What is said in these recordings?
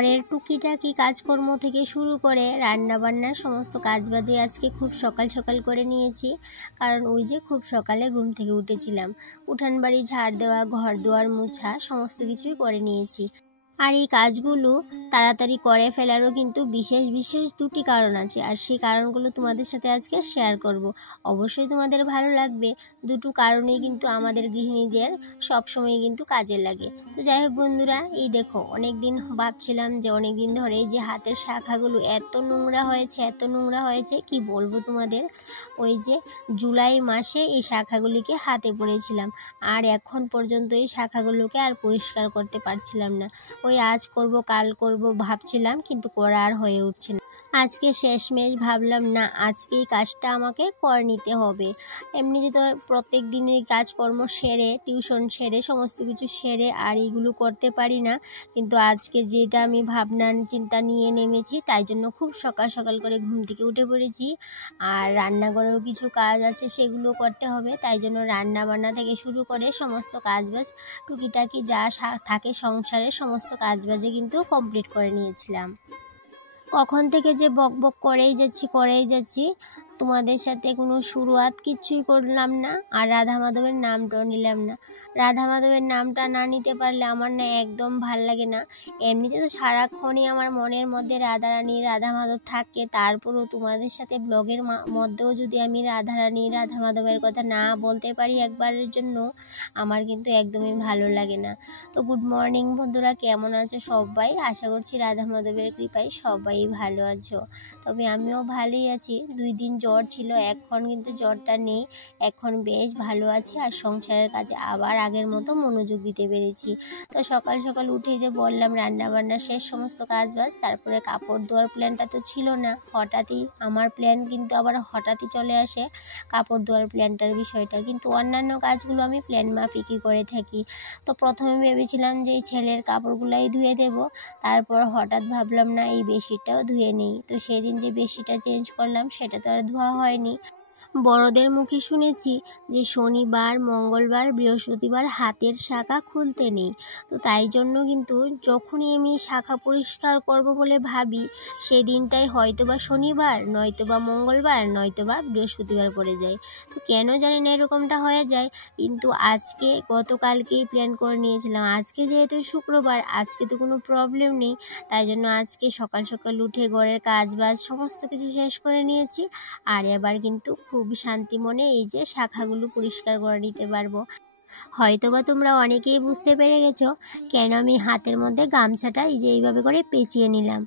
ঘরের টুকিটাকি কাজকর্ম থেকে শুরু করে রান্নাবান্নার সমস্ত কাজবাজে আজকে খুব সকাল সকাল করে নিয়েছি। কারণ ওই যে খুব সকালে ঘুম থেকে উঠেছিলাম, উঠান বাড়ি ঝাড় দেওয়া, ঘর দুয়ার মোছা সমস্ত কিছুই করে নিয়েছি। আর এই কাজগুলো তাড়াতাড়ি করে ফেলারও কিন্তু বিশেষ বিশেষ দুটি কারণ আছে, আর সেই কারণগুলো তোমাদের সাথে আজকে শেয়ার করব। অবশ্যই তোমাদের ভালো লাগবে। দুটো কারণেই কিন্তু আমাদের গৃহিণীদের সবসময় কিন্তু কাজে লাগে। তো যাই হোক বন্ধুরা, এই দেখো অনেক দিন ভাবছিলাম যে অনেক দিন ধরে যে হাতের শাখাগুলো এত নোংরা হয়েছে কি বলবো তোমাদের। ওই যে জুলাই মাসে এই শাখাগুলিকে হাতে পড়েছিলাম, আর এখন পর্যন্ত এই শাখাগুলোকে আর পরিষ্কার করতে পারছিলাম না। ওই আজ করব কাল করব ভাবছিলাম, কিন্তু করা আর হয়ে উঠছে না। আজকে শেষমেশ ভাবলাম না, আজকে এই কাজটা আমাকে করে নিতে হবে। এমনিতে তো প্রত্যেক দিনের কাজকর্ম সেরে, টিউশন সেরে, সমস্ত কিছু সেরে আর এইগুলো করতে পারি না। কিন্তু আজকে যেটা আমি ভাবনা চিন্তা নিয়ে নেমেছি, তাই জন্য খুব সকাল সকাল করে ঘুম থেকে উঠে পড়েছি। আর রান্নাঘরেও কিছু কাজ আছে, সেগুলো করতে হবে। তাই জন্য রান্না বান্না থেকে শুরু করে সমস্ত কাজবাজ টুকিটাকি যা থাকে সংসারের সমস্ত কাজবাজে কিন্তু কমপ্লিট করে নিয়েছিলাম। কখন থেকে যে বক বক করেই যাচ্ছি, তোমাদের সাথে কোনো শুরুয়াত কিছুই করলাম না, আর রাধা মাধবের নামটাও নিলাম না। রাধা মাধবের নামটা না নিতে পারলে আমার না একদম ভাল লাগে না। এমনিতে তো সারাক্ষণই আমার মনের মধ্যে রাধারানী রাধা মাধব থাকে, তারপরেও তোমাদের সাথে ব্লগের মধ্যেও যদি আমি রাধারানী রাধা মাধবের কথা না বলতে পারি একবারের জন্য, আমার কিন্তু একদমই ভালো লাগে না। তো গুড মর্নিং বন্ধুরা, কেমন আছো সবাই? আশা করছি রাধা মাধবের কৃপায় সবাই ভালো আছো। তবে আমিও ভালোই আছি। 2 দিন জ্বর ছিল, এখন কিন্তু জ্বরটা নেই, এখন বেশ ভালো আছি। আর সংসারের কাজে আবার আগের মতো মনোযোগ দিতে পেরেছি। তো সকাল সকাল উঠেই যে বললাম রান্না বান্না শেষ, সমস্ত কাজবাজ, তারপরে কাপড় ধোয়ার প্ল্যানটা তো ছিল না, হঠাৎই আমার প্ল্যান কিন্তু আবার হঠাৎই চলে আসে কাপড় ধোয়ার প্ল্যানটার বিষয়টা। কিন্তু অন্যান্য কাজগুলো আমি প্ল্যান মাফিকই করে থাকি। তো প্রথমে ভেবেছিলাম যে এই ছেলের কাপড়গুলাই ধুয়ে দেব, তারপর হঠাৎ ভাবলাম না এই বেডশিটটাও ধুয়ে নেই। তো সেদিন যে বেডশিটটা চেঞ্জ করলাম সেটা তো আর ধোয়া হয়নি। বড়দের মুখে শুনেছি যে শনিবার, মঙ্গলবার, বৃহস্পতিবার হাতের শাখা খুলতে নেই। তো তাই জন্য কিন্তু যখনই আমি শাখা পরিষ্কার করব বলে ভাবি, সেই দিনটাই হয়তোবা শনিবার, নয়তোবা মঙ্গলবার, নয়তোবা বৃহস্পতিবার পড়ে যায়। তো কেন জানি না এরকমটা হয়ে যায়। কিন্তু আজকে গতকালকেই প্ল্যান করে নিয়েছিলাম, আজকে যেহেতু শুক্রবার, আজকে তো কোনো প্রবলেম নেই। তাই জন্য আজকে সকাল সকাল উঠে ঘরের কাজবাজ সমস্ত কিছু শেষ করে নিয়েছি। আর এবার কিন্তু খুব শান্তি মনে এই যে শাখাগুলো পরিষ্কার করে নিতে পারবো। হয়তোবা তোমরা অনেকেই বুঝতে পেরে গেছো কেন আমি হাতের মধ্যে গামছাটা এই যে এইভাবে করে পেঁচিয়ে নিলাম।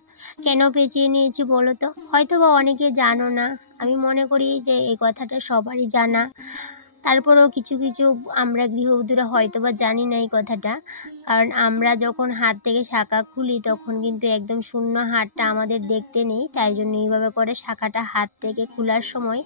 কেন পেঁচিয়ে নিয়েছি বলো তো? হয়তোবা অনেকে জানো না, আমি মনে করি যে এই কথাটা সবারই জানা। তারপরেও কিছু কিছু আমরা গৃহবধূরা হয়তোবা জানি না এই কথাটা। কারণ আমরা যখন হাত থেকে শাখা খুলি তখন কিন্তু একদম শূন্য হাতটা আমাদের দেখতে নেই। তাই জন্য এইভাবে করে শাখাটা হাত থেকে খোলার সময়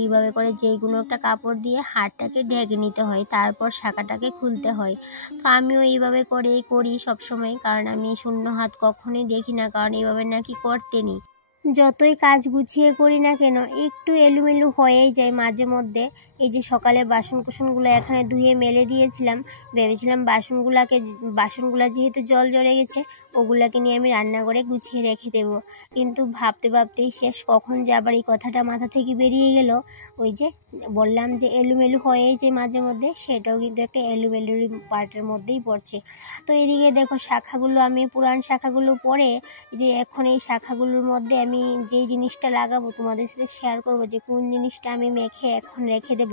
এইভাবে করে যেই কোনো একটা কাপড় দিয়ে হাতটাকে ঢেকে নিতে হয়, তারপর শাখাটাকে খুলতে হয়। তো আমিও এইভাবে করেই করি সবসময়, কারণ আমি শূন্য হাত কখনোই দেখি না, কারণ এইভাবে নাকি করতে নেই। যতই কাজ গুছিয়ে করি না কেন একটু এলোমেলো হয়েই যায় মাঝে মধ্যে। এই যে সকালে বাসনকুসনগুলো এখানে ধুয়ে মেলে দিয়েছিলাম, ভেবেছিলাম বাসনগুলা যেহেতু জল জড়ে গেছে ওগুলাকে নিয়ে আমি রান্নাঘরে গুছিয়ে রেখে দেব। কিন্তু ভাবতে ভাবতেই শেষ কখন যে আবার এই কথাটা মাথা থেকে বেরিয়ে গেল। ওই যে বললাম যে এলোমেলো হয়েই যায় মাঝে মধ্যে, সেটাও কিন্তু একটা এলোমেলোর পার্টের মধ্যেই পড়ছে। তো এদিকে দেখো শাখাগুলো আমি পুরান শাখাগুলো পরে যে এখন এই শাখাগুলোর মধ্যে আমি যেই জিনিসটা লাগাবো তোমাদের সাথে শেয়ার করব, যে কোন জিনিসটা আমি মেখে এখন রেখে দেব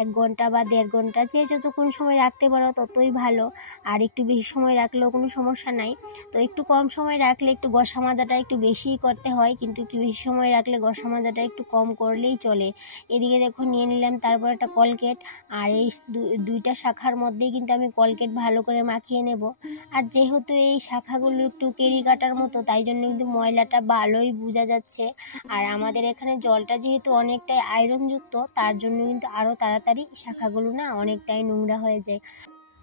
1 ঘন্টা বা 1.5 ঘন্টা, যে যতক্ষণ সময় রাখতে পারো ততই ভালো। আর একটু বেশি সময় রাখলেও কোনো সমস্যা নাই। তো একটু কম সময় রাখলে একটু ঘষা মাজাটা একটু বেশিই করতে হয়, কিন্তু একটু বেশি সময় রাখলে ঘষা মাজাটা একটু কম করলেই চলে। এদিকে দেখো নিয়ে নিলাম তারপর একটা কলগেট, আর এই দুইটা শাখার মধ্যেই কিন্তু আমি কলগেট ভালো করে মাখিয়ে নেব। আর যেহেতু এই শাখাগুলো একটু কেরি কাটার মতো, তাই জন্য কিন্তু ময়লাটা ভালোই বোঝা যাচ্ছে। আর আমাদের এখানে জলটা যেহেতু অনেকটাই আয়রনযুক্ত, তার জন্য কিন্তু আরও তাড়াতাড়ি শাখাগুলো না অনেকটাই নোংরা হয়ে যায়।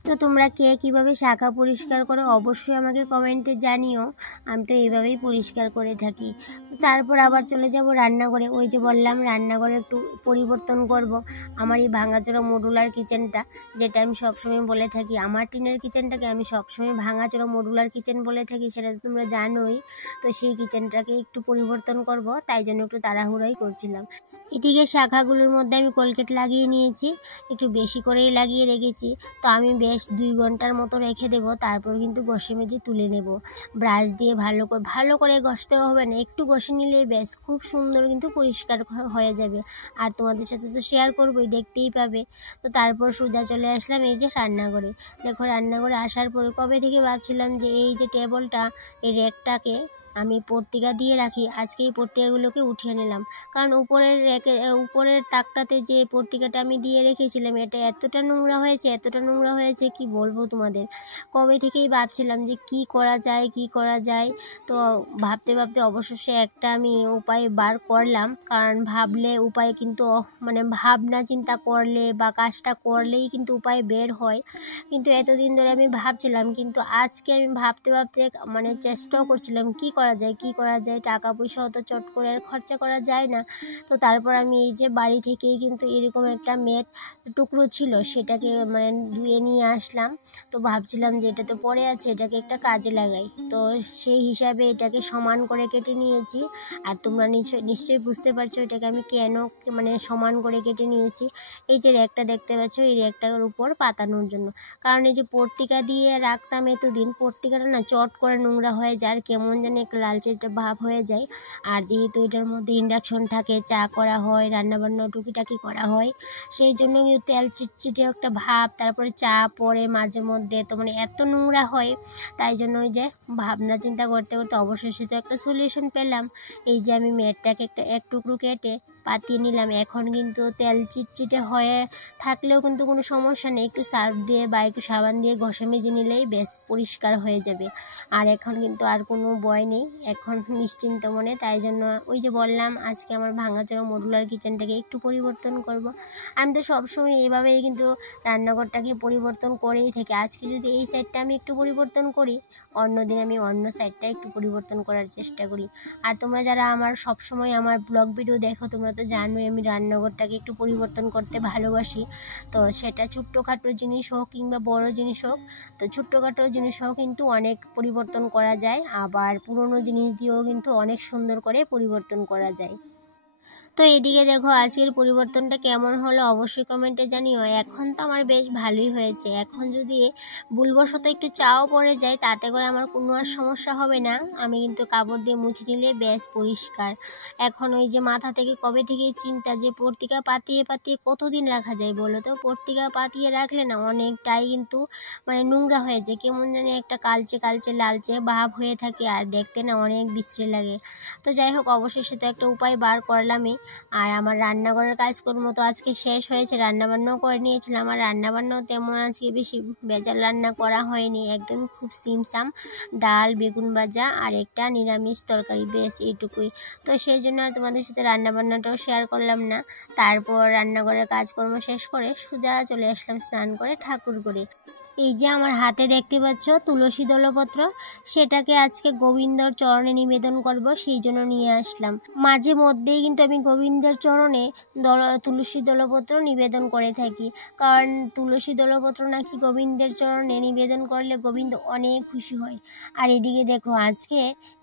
তো তোমরা কে কীভাবে শাখা পরিষ্কার করো অবশ্যই আমাকে কমেন্টে জানিও। আমি তো এইভাবেই পরিষ্কার করে থাকি। তারপর আবার চলে যাব রান্নাঘরে। ওই যে বললাম রান্নাঘরে একটু পরিবর্তন করব। আমার এই ভাঙাচোরা মডুলার কিচেনটা, যেটা আমি সবসময় বলে থাকি, আমার টিনের কিচেনটাকে আমি সবসময় ভাঙাচোরা মডুলার কিচেন বলে থাকি, সেটা তো তোমরা জানোই। তো সেই কিচেনটাকে একটু পরিবর্তন করব, তাই জন্য একটু তাড়াহুড়োই করছিলাম। এদিকে শাখাগুলোর মধ্যে আমি কোলগেট লাগিয়ে নিয়েছি, একটু বেশি করেই লাগিয়ে রেখেছি। তো আমি বেশ 2 ঘন্টার মতো রেখে দেব, তারপর কিন্তু ঘষে মেজে তুলে নেব। ব্রাশ দিয়ে ভালো করে ঘষতেও হবে না, একটু ঘষে নিলেই বেশ খুব সুন্দর কিন্তু পরিষ্কার হয়ে যাবে। আর তোমাদের সাথে তো শেয়ার করবোই, দেখতেই পাবে। তো তারপর সোজা চলে আসলাম এই যে রান্নাঘরে। দেখো রান্নাঘরে আসার পরে কবে থেকে ভাবছিলাম যে এই যে টেবলটা, এই র্যাকটাকে আমি পত্রিকা দিয়ে রাখি, আজকে এই পত্রিকাগুলোকে উঠিয়ে নিলাম। কারণ উপরের তাকটাতে যে পত্রিকাটা আমি দিয়ে রেখেছিলাম, এটা এতটা নোংরা হয়েছে কি বলবো তোমাদের। কবে থেকেই ভাবছিলাম যে কি করা যায়। তো ভাবতে অবশেষে একটা আমি উপায় বার করলাম। কারণ ভাবলে উপায় কিন্তু ভাবনা চিন্তা করলে বা কাজটা করলেই কিন্তু উপায় বের হয়। কিন্তু এতদিন ধরে আমি ভাবছিলাম, কিন্তু আজকে আমি ভাবতে চেষ্টাও করছিলাম কি করা যায়, টাকা পয়সাও তো চট করে আর খরচা করা যায় না। তো তারপর আমি এই যে বাড়ি থেকেই কিন্তু এরকম একটা মেট টুকরো ছিল, সেটাকে ধুয়ে নিয়ে আসলাম। তো ভাবছিলাম যে এটা তো পড়ে আছে, এটাকে একটা কাজে লাগাই। তো সেই হিসাবে এটাকে সমান করে কেটে নিয়েছি। আর তোমরা নিশ্চয়ই বুঝতে পারছো এটাকে আমি কেন সমান করে কেটে নিয়েছি। এই যে র্যাকটা দেখতে পাচ্ছ, এই র্যাকটার উপর পাতানোর জন্য। কারণ এই যে পত্রিকা দিয়ে রাখতাম এতদিন, পত্রিকাটা না চট করে নোংরা হয়ে যায়, আর কেমন যেন একটা লালচে একটা ভাব হয়ে যায়। আর যেহেতু এটার মধ্যে ইন্ডাকশন থাকে, চা করা হয়, রান্নাবান্না টুকিটাকি করা হয়, সেই জন্য কিন্তু তেল চিটচিটে একটা ভাব, তারপরে চা পড়ে মাঝে মধ্যে, তো এত নোংরা হয়। তাই জন্য ওই যে ভাবনা চিন্তা করতে অবশেষে তো একটা সলিউশন পেলাম। এই যে আমি মেটটাকে এক টুকরো কেটে পাতিয়ে নিলাম। এখন কিন্তু তেল চিটচিটে হয়ে থাকলেও কিন্তু কোনো সমস্যা নেই, একটু সার্ফ দিয়ে বা একটু সাবান দিয়ে ঘষে মেজে নিলেই বেশ পরিষ্কার হয়ে যাবে। আর এখন কিন্তু আর কোনো ভয় নেই, এখন নিশ্চিন্ত মনে। তাই জন্য ওই যে বললাম আজকে আমার ভাঙাচোরা মডুলার কিচেনটাকে একটু পরিবর্তন করব। আমি তো সবসময় এইভাবেই কিন্তু রান্নাঘরটাকে পরিবর্তন করেই থাকি। আজকে যদি এই সাইডটা আমি একটু পরিবর্তন করি, অন্যদিন আমি অন্য সাইডটা একটু পরিবর্তন করার চেষ্টা করি। আর তোমরা যারা আমার সবসময় আমার ব্লগ ভিডিও দেখো, তোমরা তো জানোই আমি রান্নাঘরটাকে একটু পরিবর্তন করতে ভালোবাসি। তো সেটা ছোট্টখাটো জিনিস হোক কিংবা বড় জিনিস হোক, তো ছোট্টখাটো জিনিসও কিন্তু অনেক পরিবর্তন করা যায়, আবার পুরনো জিনিস দিয়েও কিন্তু অনেক সুন্দর করে পরিবর্তন করা যায়। তো এদিকে দেখো আজকের পরিবর্তনটা কেমন হলো অবশ্যই কমেন্টে জানিও। এখন তো আমার বেশ ভালোই হয়েছে। এখন যদি ভুলবশত একটু চাও পড়ে যায়, তাতে করে আমার কোনো আর সমস্যা হবে না। আমি কিন্তু কাপড় দিয়ে মুছে নিলে বেশ পরিষ্কার। এখন ওই যে মাথা থেকে কবে থেকেই চিন্তা যে পত্রিকা পাতিয়ে কতদিন রাখা যায় বলো তো। পত্রিকা পাতিয়ে রাখলে না অনেকটাই কিন্তু নোংরা হয়ে যায়, কেমন জানি একটা কালচে লালচে ভাব হয়ে থাকে, আর দেখতে না অনেক বিশ্রী লাগে। তো যাই হোক, অবশেষে তো একটা উপায় বার করলামই। আর আমার রান্নাঘরের কাজকর্ম তো আজকে শেষ হয়েছে, রান্নাবান্নাও করে নিয়েছিলাম। আর রান্নাবান্নাও তেমন আজকে বেশি ভেজাল রান্না করা হয়নি, একদমই খুব সিমসাম, ডাল, বেগুন ভাজা আর একটা নিরামিষ তরকারি, বেশ এইটুকুই। তো সেই জন্য আর তোমাদের সাথে রান্নাবান্নাটাও শেয়ার করলাম না। তারপর রান্নাঘরের কাজকর্ম শেষ করে সোজা চলে আসলাম স্নান করে ঠাকুর করে। এই যে আমার হাতে দেখতে পাচ্ছ তুলসী দলপত্র, সেটাকে আজকে গোবিন্দর চরণে নিবেদন করব, সেই জন্য নিয়ে আসলাম। মাঝে মধ্যেই কিন্তু আমি গোবিন্দের চরণে তুলসী দলপত্র নিবেদন করে থাকি, কারণ তুলসী দলপত্র নাকি গোবিন্দের চরণে নিবেদন করলে গোবিন্দ অনেক খুশি হয়। আর এদিকে দেখো আজকে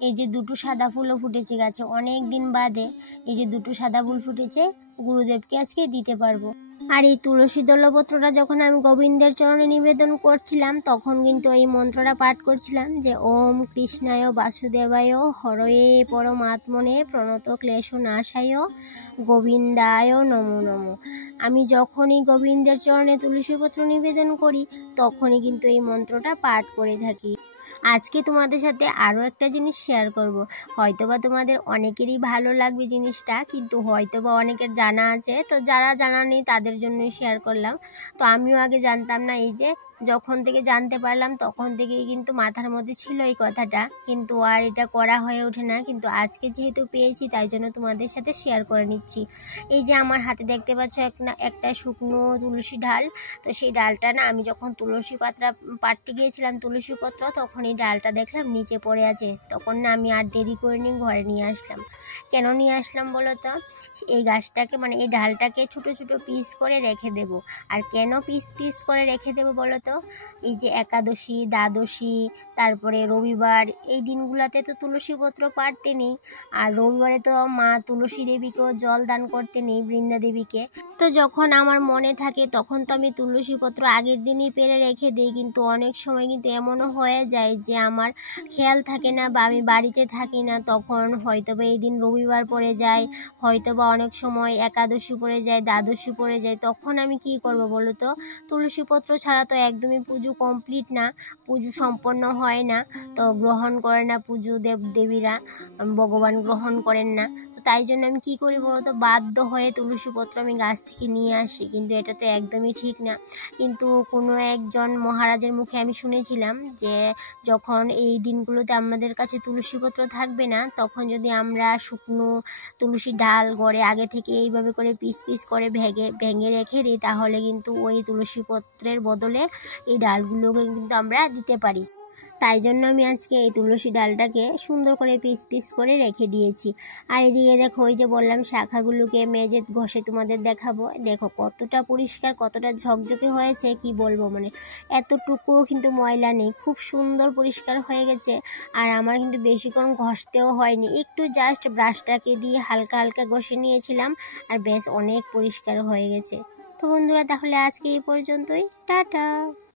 এই যে দুটো সাদা ফুলও ফুটেছে গাছে, অনেক দিন বাদে এই যে দুটো সাদা ফুল ফুটেছে, গুরুদেবকে আজকে দিতে পারবো। আর এই তুলসী দলপত্রটা যখন আমি গোবিন্দের চরণে নিবেদন করছিলাম, তখন কিন্তু এই মন্ত্রটা পাঠ করছিলাম যে ওম কৃষ্ণায় বাসুদেবায় হরয়ে পরমাত্মনে প্রণত ক্লেশ নাশায় গোবিন্দায় নমো নমো। আমি যখনই গোবিন্দের চরণে তুলসীপত্র নিবেদন করি, তখনই কিন্তু এই মন্ত্রটা পাঠ করে থাকি। আজকে তোমাদের সাথে আরও একটা জিনিস শেয়ার করব। হয়তোবা তোমাদের অনেকেরই ভালো লাগবে জিনিসটা, কিন্তু হয়তোবা অনেকের জানা আছে, তো যারা জানা নেই তাদের জন্যই শেয়ার করলাম। তো আমিও আগে জানতাম না এই যে যখন থেকে জানতে পারলাম তখন থেকেই কিন্তু মাথার মধ্যে ছিল এই কথাটা, কিন্তু আর এটা করা হয়ে ওঠে না। কিন্তু আজকে যেহেতু পেয়েছি তাই জন্য তোমাদের সাথে শেয়ার করে নিচ্ছি। এই যে আমার হাতে দেখতে পাচ্ছ একটা শুকনো তুলসী ডাল। তো সেই ডালটা না আমি যখন তুলসী পাতা পাড়তে গিয়েছিলাম তুলসী পত্র, তখন এই ডালটা দেখলাম নিচে পড়ে আছে। তখন না আমি আর দেরি করিনি, ঘরে নিয়ে আসলাম। কেন নিয়ে আসলাম বলো তো? এই গাছটাকে মানে এই ডালটাকে ছোটো ছোটো পিস করে রেখে দেব। আর কেন পিস পিস করে রেখে দেবো বলো তো? এই যে একাদশী, দ্বাদশী, তারপরে রবিবার, এই দিনগুলোতে তো তুলসী পত্র পাড়তে নেই। আর রবিবারে তো মা তুলসী দেবীকেও জল দান করতে নেই, বৃন্দা দেবীকে। তো যখন আমার মনে থাকে তখন তো আমি তুলসী পত্র আগের দিনই পেরে রেখে দিই। কিন্তু অনেক সময় কিন্তু এমনও হয়ে যায় যে আমার খেয়াল থাকে না বা আমি বাড়িতে থাকি না, তখন হয়তো বা এই দিন রবিবার পড়ে যায়, হয়তো বা অনেক সময় একাদশী পড়ে যায়, দ্বাদশী পড়ে যায়। তখন আমি কি করব বলো তো? তুলসী পত্র ছাড়া তো একদমই পুজো কমপ্লিট না, পুজো সম্পন্ন হয় না, তো গ্রহণ করে না পুজো দেবীরা, ভগবান গ্রহণ করেন না। তো তাই জন্য আমি কি করি বলো তো? বাধ্য হয়ে তুলসী পত্র আমি গাছ থেকে নিয়ে আসি। কিন্তু এটা তো একদমই ঠিক না। কিন্তু কোনো একজন মহারাজের মুখে আমি শুনেছিলাম যে যখন এই দিনগুলোতে আমাদের কাছে তুলসী পত্র থাকবে না, তখন যদি আমরা শুকনো তুলসী ডাল গড়ে আগে থেকে এইভাবে করে পিস পিস করে ভেঙে রেখে দিই, তাহলে কিন্তু ওই তুলসী পত্রের বদলে এই ডালগুলোকে কিন্তু আমরা দিতে পারি। তাই জন্য আমি আজকে এই তুলসী ডালটাকে সুন্দর করে পিস পিস করে রেখে দিয়েছি। আর এদিকে দেখো, ওই যে বললাম শাখাগুলোকে মেজে ঘষে তোমাদের দেখাবো। দেখো কতটা পরিষ্কার, কতটা ঝকঝকে হয়েছে, কি বলবো, মানে এতটুকুও কিন্তু ময়লা নেই, খুব সুন্দর পরিষ্কার হয়ে গেছে। আর আমার কিন্তু বেশিক্ষণ ঘষতেও হয়নি, একটু জাস্ট ব্রাশটাকে দিয়ে হালকা হালকা ঘষে নিয়েছিলাম, আর বেশ অনেক পরিষ্কার হয়ে গেছে। তো বন্ধুরা, তাহলে আজকে এই পর্যন্তই, টাটা।